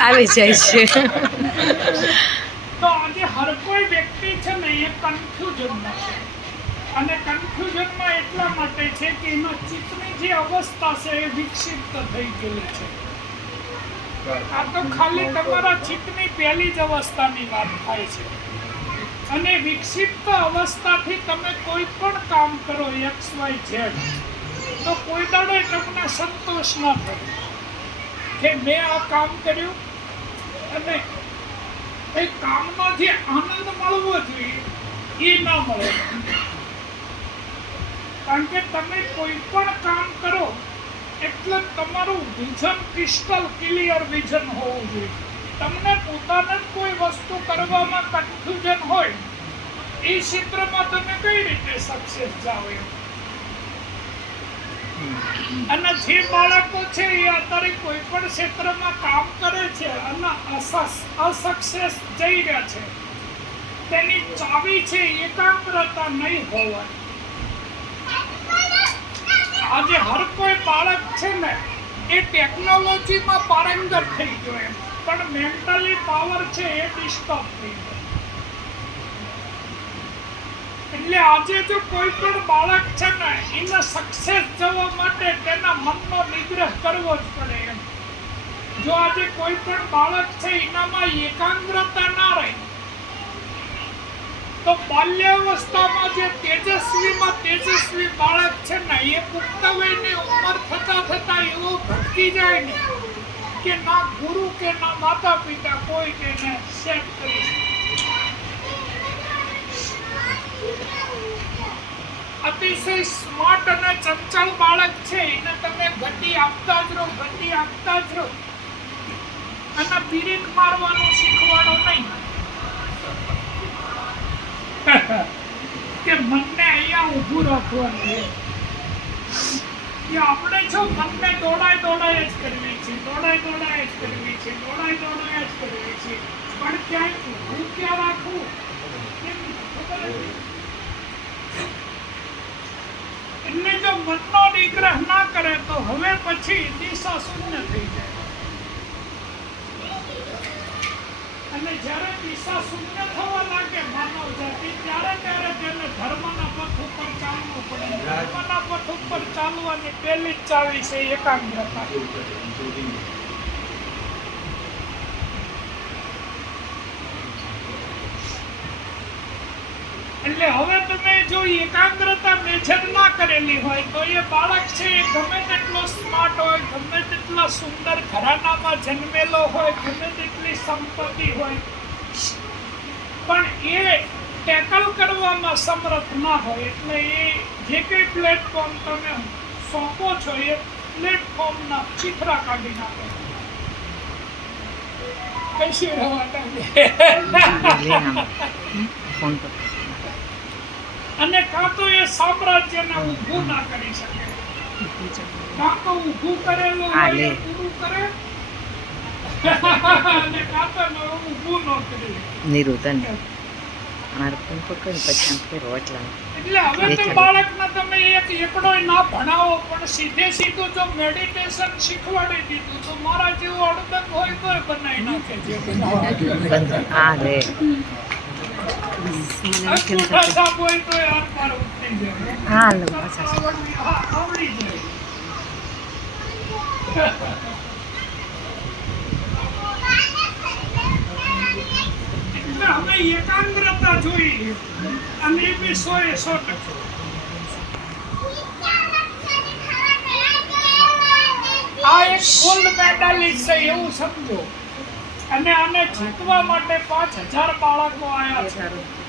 આવી. જાય છે. તો આજે હર કોઈ વ્યક્તિ છે ને એ કન્ફ્યુઝનમાં છે. અને કન્ફ્યુઝનમાં એટલા માટે છે કે એમાં ચિત્તની જે અવસ્થા છે એ વિક્ષિપ્ત થઈ ગયેલી છે. આ તો ખાલી તમારા ચિત્તની પહેલી જ અવસ્થાની વાત થાય છે. અને વિક્ષિપ્ત અવસ્થાથી તમે કોઈ પણ કામ કરો એક્સ વાય ઝેડ તો કોઈ દાડો તમને સંતોષ ના થાય કે મેં આ કામ કર્યું અને એ કામમાંથી આનંદ મળવો જોઈએ, એ ના મળે. કારણ કે તમે કોઈ પણ કામ કરો, એટલે તમારું વિઝન ક્રિસ્ટલ ક્લિયર વિઝન હોવું જોઈએ. તમને પોતાને કોઈ વસ્તુ કરવામાં કન્ફ્યુઝન હોય, એ ક્ષેત્રમાં તમે કઈ રીતે સક્સેસ જાઓ એમ? અને જે બાળકો છે એ અત્યારે કોઈ પણ ક્ષેત્રમાં કામ કરે છે અને અસક્સેસ જઈ રહ્યા છે, તેની ચાવી છે એકાગ્રતા નહીં હોવા આજે હર કોઈ બાળક છે ને, એ ટેકનોલોજીમાં પારંગત થઈ ગયો એમ. પણ મેન્ટલી પાવર છે એ ડિસ્ટર્બ થઈ ગયો. એટલે આજે જો કોઈ પણ બાળક છે ને, એને સક્સેસ જવા માટે તેના મનનો નિગ્રહ કરવો જ પડે એમ. જો આજે કોઈ પણ બાળક છે, એનામાં એકાગ્રતા ના રહે, તો બાલ્યાવસ્થામાં જે તેજસ્વીમાં તેજસ્વી બાળક છે ને, એ પુખ્ત વયની ઉંમર થતા થતા એવો ભટકી જાય ને, કે ના ગુરુ કે ના માતા પિતા કોઈ તેને સેટ કરી શકે. અતિશય સ્માર્ટ અને ચંચળ બાળક છે. એને તમે ગતિ આપતા જ રહો ગતિ આપતા જ રહો. અને બ્રેક મારવાનું શીખવાડો નહીં. કે મનને અહીંયા ઊભું રાખવાનું છે. કે આપણે છો મનને દોડાય દોડાય જ કરવી છે, દોડાય દોડાય જ કરવી છે, દોડાય દોડાય જ કરવી છે. પણ ક્યાંય ઊભું ક્યાં રાખવું? ખબર નથી. એટલે જો મનનો નિગ્રહ ના કરે તો હવે પછી દિશા શૂન્ય થઈ જાય. અને જ્યારે દિશા શૂન્ય થવા લાગે માનવ જાતિ, ત્યારે ત્યારે તેને ધર્મના પથ ઉપર ચાલવું પડે. ધર્મના પથ ઉપર ચાલવાની પહેલી જ ચાવી છે એકાગ્રતા. એટલે હવે તમે જો એકાગ્રતા મેજર ના કરેલી હોય તો એ બાળક છે એ ગમે તેટલો સ્માર્ટ હોય, ગમે તેટલા સુંદર ઘરાનામાં જન્મેલો હોય, ગમે તેટલી સંપત્તિ હોય, પણ એ ટેકલ કરવામાં સમર્થ ના હોય. એટલે એ જે કંઈ પ્લેટફોર્મ તમે સોંપો છો એ પ્લેટફોર્મના ચિત્રા કાઢી નાખે. કશી રહેવા ફોન પર અને કાં તો એ સામ્રાજ્યને ઊભું ના કરી શકે. કાં તો ઊભું કરેલું હોય પૂરું કરે. અને કાં તો ઊભું ન કરી. નિરુતન ફોન પકડ પછી આમ ફેર રોટલા એટલે હવે તો. બાળકને તમે એક એકડોય ના ભણાવો પણ સીધે સીધું જો મેડિટેશન શીખવાડી દીધું તો મારા જેવું અડબક હોય તો બનાવી નાખે. છે આ રે એકાગ્રતા અને બી સો એ સો ટકા. આ એક ગોલ્ડ મેડાલિસ્ટ છે એવું સમજો. અને આને જીતવા માટે પાંચ હજાર બાળકો આવ્યા છે.